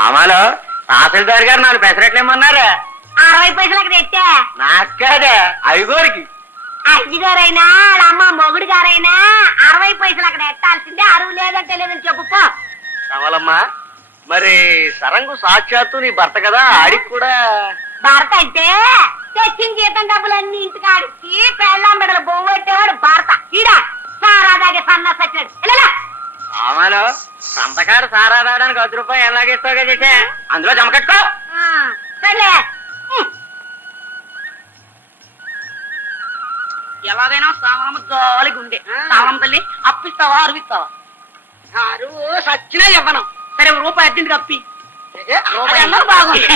ఆమాలో తహసీల్దార్ గారు 4 పెసరట్లు ఇమ్మన్నారు. 60 పైసలకు తెచ్చా. నాకు కాదే ఐగోరికి. అజ్జిగారైనా అమ్మ మొగుడు గారైనా 60 పైసలు అక్కడ ఎట్టాల్సిందే. అరువు లేదంటే లేదని చెప్పుకో. కమలమ్మా, మరి సరంగు సాక్షాత్తు నీ భర్త కదా, ఆడికి కూడా భర్త అయితే తెచ్చిన జీతం డబ్బులన్నీ ఇంటికి ఆడికి పెళ్ళాం బిడ్డలు బొవ్వెట్టేవాడు భర్త. ఈడ సారాదాగే సన్నా సచ్చినాడు. ఆమాలో సంతకారు సారా రావడానికి 10 రూపాయలు ఎలాగేస్తావుగా చేసా, అందులో జమ కట్టుకో. సర్లే. ఎలాగైనా సామలమ్మ జాలిగా ఉండే. సామలమ్మ తల్లి అప్పిస్తావా అరువిస్తావా? అరువు సచ్చినా ఇవ్వను. సరే రూపాయి అర్జెంట్గా అప్పి. అన్నారు బాగుంది.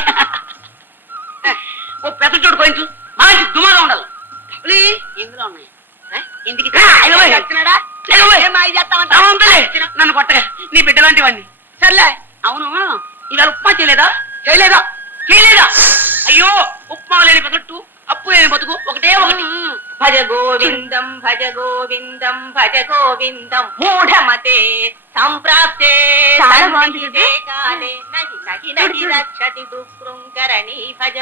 ఓ పెద్ద చోటు పోయించు, మంచి దుమాగా ఉండాలి. ఇందులో ఉన్నాయి. ఇంటికి నన్ను కొట్టగా నీ బిడ్డ లాంటివన్నీ. సర్లే. అవును, ఇవాళ ఉప్మా చేయలేదా? చేయలేదా? చేయలేదా? అయ్యో, ఉప్మా లేని బతుట్టు, అప్పు లేని బతుకు ఒకటే ఒకటి. భజ గోవిందం భజ గోవిందం భజ గోవిందం మూఢమతే సంప్రాప్తే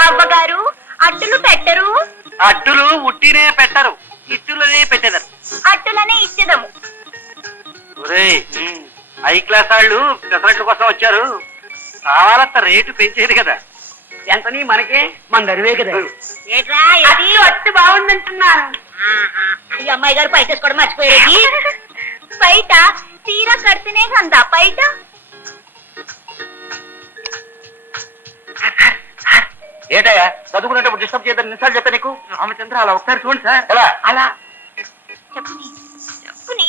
అవ్వగారు అట్టులు పెట్టరు. అట్టులు ఉట్టినే పెట్టరు, ఇట్టులనే పెట్టేదారు. అట్టులనే ఇచ్చదము. హై క్లాస్ వాళ్ళు పెసరట్ల కోసం వచ్చారు, కావాలంత రేటు పెంచేది కదా. ఎంతని మనకే మన దరివే కదా. ఏట్రా ఇది అట్టు బాగుందంటున్నారు. ఈ అమ్మాయి గారు బయట వేసుకోవడం మర్చిపోయేది. బయట తీరా కడితేనే కందా బయట. ఏంటయ్యా చదువుకునేటప్పుడు డిస్టర్బ్ చేయదని నిమిషాలు చెప్పా నీకు. రామచంద్ర అలా ఒకసారి చూడండి సార్. ఎలా అలా చెప్పుని చెప్పుని.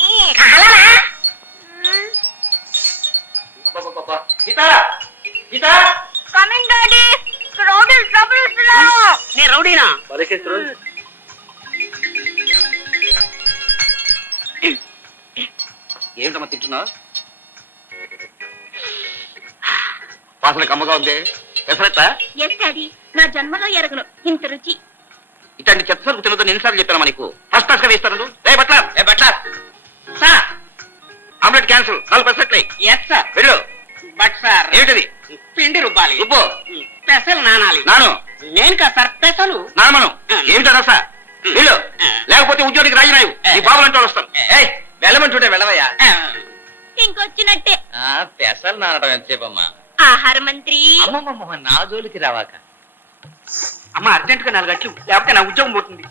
Coming daddy. రౌడీలు ట్రబుల్ ఇస్తున్నారు. నేను రౌడీనా? ఏమిటమ్మా తింటున్నావు? వాసన కమ్మగా ఉంది. పెసరట్టా? ఎస్ డాడీ, నా జన్మలో ఎరగను ఇంత రుచి. ఇట్లాంటి చెత్త సరుకు తినదు ఎన్నిసార్లు చెప్పాను మనకు. ఫస్ట్ క్లాస్ గా వేస్తాను. Butler sir, omelette cancel. 4 పెసరట్లే. Yes sir. వెళ్ళు. బట్ సార్, ఏమిటది? పిండి రుబ్బాలి. రుబ్బు. పెసలు నానాలి. నాను. నేను కదా సార్ పెసలు నానమను. ఏమిటా సార్? వెళ్ళు, లేకపోతే ఉద్యోగికి రాజీనాయు. ఈ బాబులంటే వస్తాను. వెళ్ళమంటుంటే వెళ్ళవయ్యా. ఇంకొచ్చినట్టే. పెసలు నానడం ఎంతసేపమ్మా? ఆహార మంత్రి. అమ్మమ్మ నా జోలికి రావాక. అమ్మ అర్జెంట్ గా 4 గంటలు, లేకపోతే నా ఉద్యోగం పోతుంది.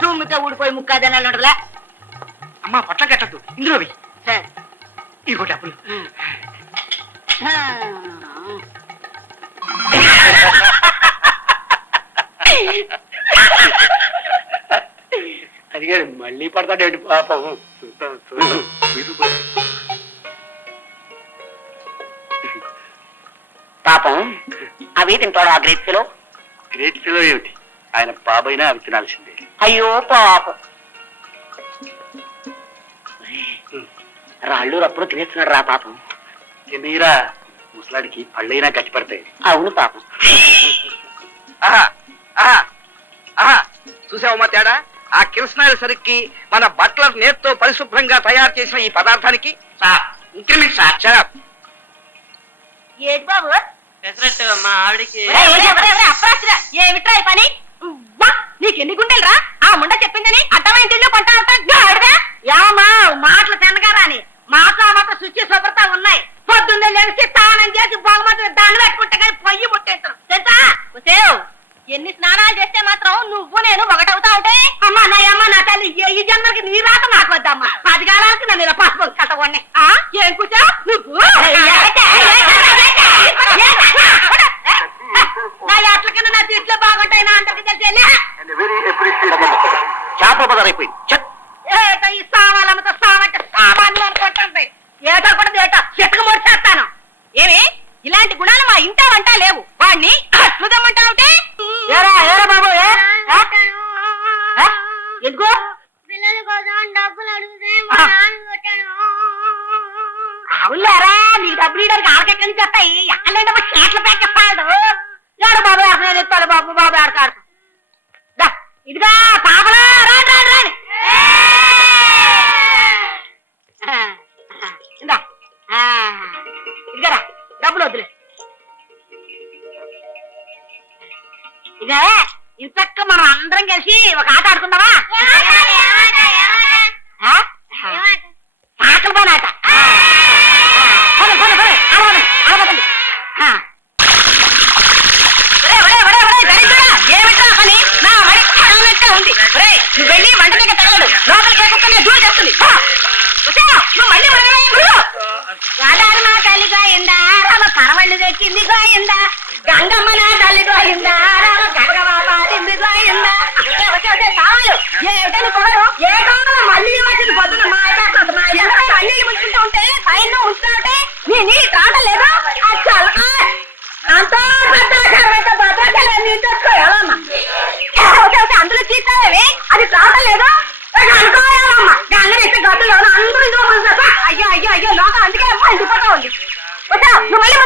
తూమితో ఊడిపోయి ముక్కాదనాలు ఉండదులే. అమ్మ పట్ల కట్టద్దు, ఇందులో సార్ ఇగో డబ్బులు. అడిగాడు మళ్ళీ పడతాడేంటి పాపం. పాపం అవి తింటాడు ఆ గ్రేట్ ఫెలో. గ్రేట్ ఫెలో ఏమిటి, ఆయన బాబైనా అవి తినాల్సిందే. అయ్యో పాపం, రాళ్ళు రప్పుడు తినేస్తున్నాడు రా పాపం. తినీరా, ముసలాడికి పళ్ళైనా గట్టిపడతాయి. అవును పాపం. చూసావమ్మా తేడా? ఆ కిరసనాయిల సరికి మన బట్టల నేర్తో పరిశుభ్రంగా తయారు చేసిన ఈ పదార్థానికి సార్ ఇంక్రిమెంట్ సార్. ఏంటి బాబు? పెసరట్టు మా ఆవిడికి. ఏమిట్రా ఈ పని? నీకెన్ని గుండెలు రా? ఆ ముండ చెప్పిందని అడ్డమైన తిండి కొంటా ఏమమ్మా మాటలు తిన్నగా రాని. మాకు ఆ మాత్రం శుచి శుభ్రత ఉన్నాయి. పొద్దున్నే లేచి స్నానం చేసి బాగుమతి దాన్ని పెట్టుకుంటే కానీ పొయ్యి ముట్టేస్తాం తెలుసా? ఎన్ని స్నానాలు చేస్తే మాత్రం నువ్వు నేను ఒకటవుతా ఉంటే అమ్మా నా అమ్మ నా తల్లి ఈ జన్మకి నీ రాక నాకు వద్దమ్మా. 10 కాలాలకి నన్ను ఇలా పాస్పోర్ట్ కట్టవండి. ఏం కూర్చో నువ్వు నా ఎట్ల కింద నా తిట్లు బాగుంటాయి నా అందరికి తెలిసి. చేపల పదార్ అయిపోయింది. ఏట ఈ సామాన్లమ్మతో సామంటే సామాన్లు అనుకుంటుంది. ఏటో కూడా ఏటో చెట్టుకు ముడిచేస్తాను. ఏమి ఇలాంటి గుణాలు మా ఇంటా వంట లేవు. వాడిని చూదమ్మంటా ఉంటే బాబు ఎందుకో పిల్లల కోసం డబ్బులు అడిగితే అవునారా? నీకు డబ్బులు ఇవ్వడానికి ఆడకెక్కడి నుంచి వస్తాయి? ఎక్కడంటే చేతులు పెక్కిస్తాడు. ఏడు బాబు నేను చెప్తాను బాబు బాబు ఆడతాడు. ఇదిగా పాపలా రాని రాని రాని మళ్ళీ వచ్చింది పొద్దున మా అన్నీ ముంచుకుంటూ ఉంటే పైన ఉంచుతుంటే నీ కాడలేదు అంత అందులో తీస్తావే అది కాడలేదు అనుకోవాలమ్మా అందరూ అయితే గతులు అందరూ అయ్యో అయ్యో అయ్యో లోకం అందుకే వెళ్ళిపోతా ఉంది నువ్వు మళ్ళీ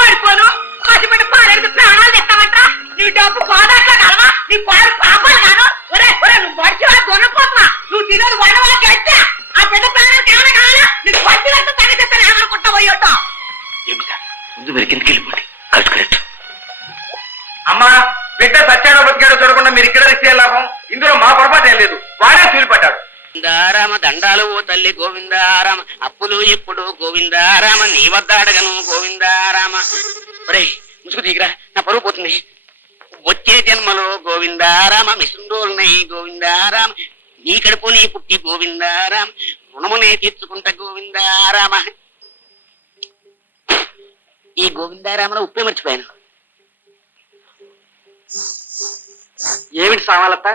పడిపోను పసిపెట్టి పాలెడికి ప్రాణాలు తెస్తామంటా నీ డబ్బు గోదాట్లో కలవా నీ పాలు పాపాలు కాను ఒరే ఒరే నువ్వు మడిచివా దొన్నపోతున్నా నువ్వు తినేది వండవా గడ్డా ఆ పెద్ద ప్రాణాలు కావాలి కావాలా నీకు పచ్చినంత తగ్గిస్తాను ఏమనుకుంటా పోయోటో ముందు మీరు కిందకి వెళ్ళిపోండి కరెక్ట్. అమ్మా బిడ్డ సత్యాడో బతికాడో చూడకుండా మీరు ఇక్కడ రిస్క్ లాభం. ఇందులో మా పొరపాటు ఏం లేదు, వాడే తూలిపడ్డాడు. గోవిందారామ దండాలు ఓ తల్లి గోవిందారామ అప్పులు ఇప్పుడు గోవిందారామ నీ వద్ద అడగను గోవిందారామ. ఒరే ముసుగు దిగిరా నా పరువు పోతుంది. వచ్చే జన్మలో గోవిందారామ మిసుండోల్నై గోవిందారామ నీ కడుపు నీ పుట్టి గోవిందారామ రుణమునే తీర్చుకుంటా గోవిందారామ. ఈ గోవిందారామలో ఉప్పే మర్చిపోయాను. ఏమిటి సామాలత్త?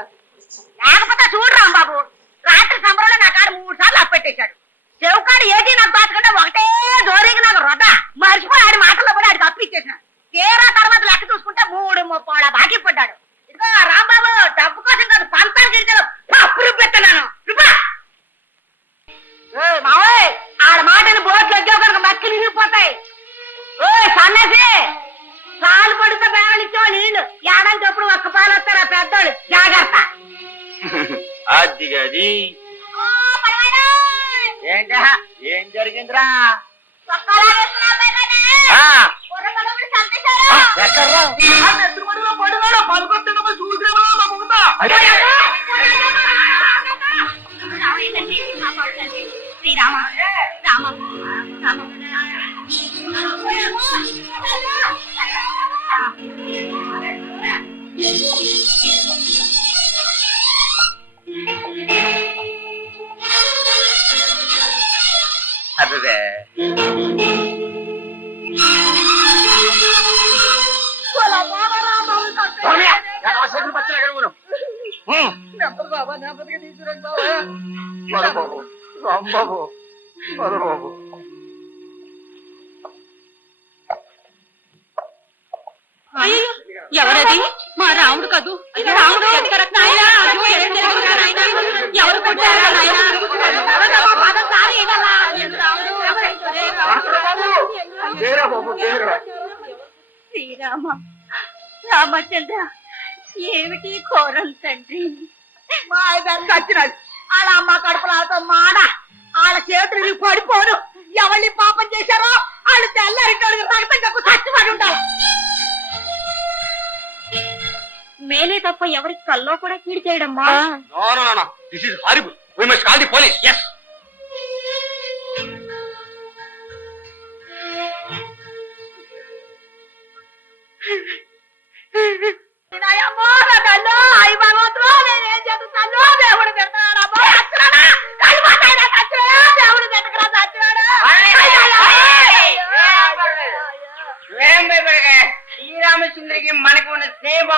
లేకపోతే చూడు రాంబాబు రాత్రి సంబరంలో నా కాడు 3 సార్లు అప్పెట్టేశాడు. చెవుకాడు ఏటి నాకు దాచుకుంటే ఒకటే జోరీకి నాకు రొద మర్చిపోయి ఆడి మాటల్లో పడి ఆడికి అప్పిచ్చేసాడు. తీరా తర్వాత లెక్క చూసుకుంటే 3.30 బాకీ పడ్డాడు. ఇదిగో రాంబాబు డబ్బు కోసం కాదు పంతాలు గిరిజలు అప్పులు పెట్టాను. మావయ్య ఆడ మాటని బోట్లు ఎగ్గావు కనుక మక్కలు విరిగిపోతాయి. ఓ సన్నసి పాలు పడితే బేవనిచ్చో నీళ్లు ఏడంటే ఎప్పుడు ఒక్క పాలు వస్తారా పెద్దోళ్ళు జాగ్రత్త. అది గది ఏం జరిగిందిరా? శ్రీరామ రామ రామ అదే రాంబాబు ఎవరది? మా రాముడు కదూ. రాముడు ఎవరు కొట్టారా శ్రీరామ రామచంద్ర ఏమిటి ఘోరం తండ్రి. మా ఆయన చచ్చినాడు. వాళ్ళ అమ్మ కడుపులాతో మాడ వాళ్ళ చేతులు పడిపోను. ఎవరిని పాపం చేశారో వాళ్ళు తెల్లారింటాడు రక్తం కక్కు చచ్చిపడి ఉంటారు. మేలే తప్ప ఎవరికి కల్లో కూడా కీడు చేయడమ్మా. This is horrible. We must call the police. yes. శ్రీరామచంద్రకి మనకు ఉన్న స్నేహం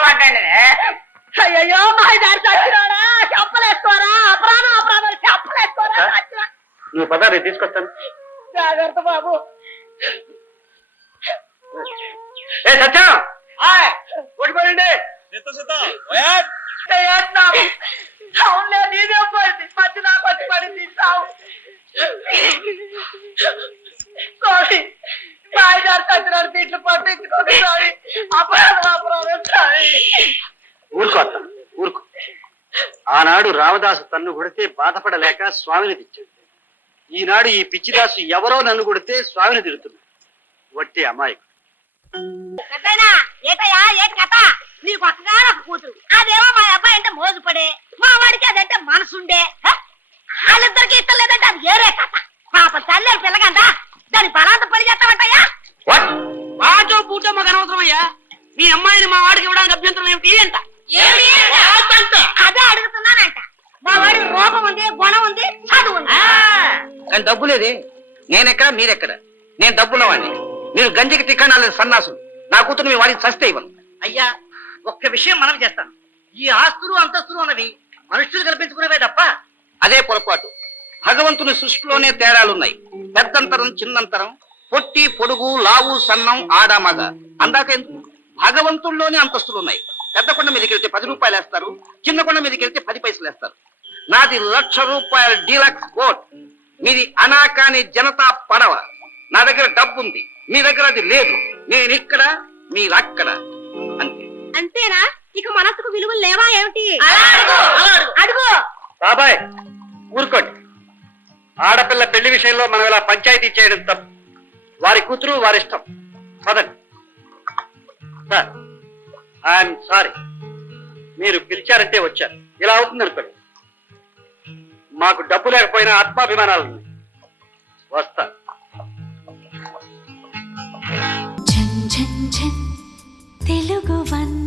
అయ్యో మా దారి చచ్చినాడా చెప్పలేసుకోరా అపరాధం అపరాధాలు చెప్పలేసుకోరా. నువ్వు పద రేపు తీసుకొస్తాను. జాగ్రత్త బాబు. ఏ సత్యం ఓడిపోయింది. అవునులే నీదే పడింది మధ్య నాకు వచ్చి పడింది సావు. సారీ మా దారి చచ్చినాడు తిట్లు పట్టించుకోండి. సారీ అపరాధం అపరాధం. సారీ ఊరుకోత్త ఊరుకో. ఆనాడు రామదాసు తన్ను కొడితే బాధపడలేక స్వామిని తెచ్చాడు. ఈనాడు ఈ పిచ్చిదాసు ఎవరో నన్ను కొడితే స్వామిని తిడుతున్నాడు. వట్టి అమాయకు. ఏటయా ఏ కథ? నీకు ఒక్కగానే ఒక కూతురు. అదేమో మా అబ్బాయి అంటే మోజుపడే, మా వాడికి అదంటే మనసుండే. వాళ్ళిద్దరికి ఇష్టం లేదంటే అది ఏరే కథ. పాప తల్లి పిల్లగందా దాని బలాంత పడి చేస్తామంటయ్యా. వాటో పూటో మాకు అనవసరమయ్యా. మీ అమ్మాయిని మా వాడికి ఇవ్వడానికి అభ్యంతరం ఏమిటి అంట. అదే అడుగుతున్నానంట. మా వాడి రూపం ఉంది, గుణం ఉంది, చదువు ఉంది. కానీ డబ్బు లేదే. నేనెక్కడ మీరెక్కడ? నేను డబ్బున్నవాడిని. మీరు గంజికి టిక్కాణాలు సన్నాసులు. నా కూతురు మీ వాడికి చస్తే ఇవ్వను. అయ్యా ఒక్క విషయం మనం చేస్తాను. ఈ ఆస్తులు అంతస్తులు అన్నవి మనుషులు కల్పించుకునేవే తప్ప. అదే పొరపాటు. భగవంతుని సృష్టిలోనే తేడాలున్నాయి. పెద్దంతరం, చిన్నంతరం, పొట్టి, పొడుగు, లావు, సన్నం, ఆడ, మగ అందాక ఎందుకు? భగవంతుల్లోనే అంతస్తులున్నాయి. పెద్ద కొండ మీదకి వెళ్తే 10 రూపాయలు వేస్తారు, చిన్న కొండ మీదకి వెళ్తే 10 పైసలు వేస్తారు. నాది 1,00,000 రూపాయల డీలక్స్ బోట్, మీది అనాకాని జనతా పడవ. నా దగ్గర డబ్బు ఉంది, మీ దగ్గర అది లేదు. నేను ఇక్కడ, మీరు అక్కడ, అంతే. అంతేనా? ఇక మనసుకు విలువలు లేవా ఏమిటి? అడుగు. బాబాయ్ ఊరుకోండి. ఆడపిల్ల పెళ్లి విషయంలో మనం ఇలా పంచాయతీ చేయడం తప్పు. వారి కూతురు వారిష్టం. పదండి. Sir, I'm sorry. మీరు పిలిచారంటే వచ్చారు. ఇలా అవుతుంది అనుకోండి. మాకు డబ్బు లేకపోయినా ఆత్మాభిమానాలు ఉన్నాయి. వస్తా. తెలుగు వన్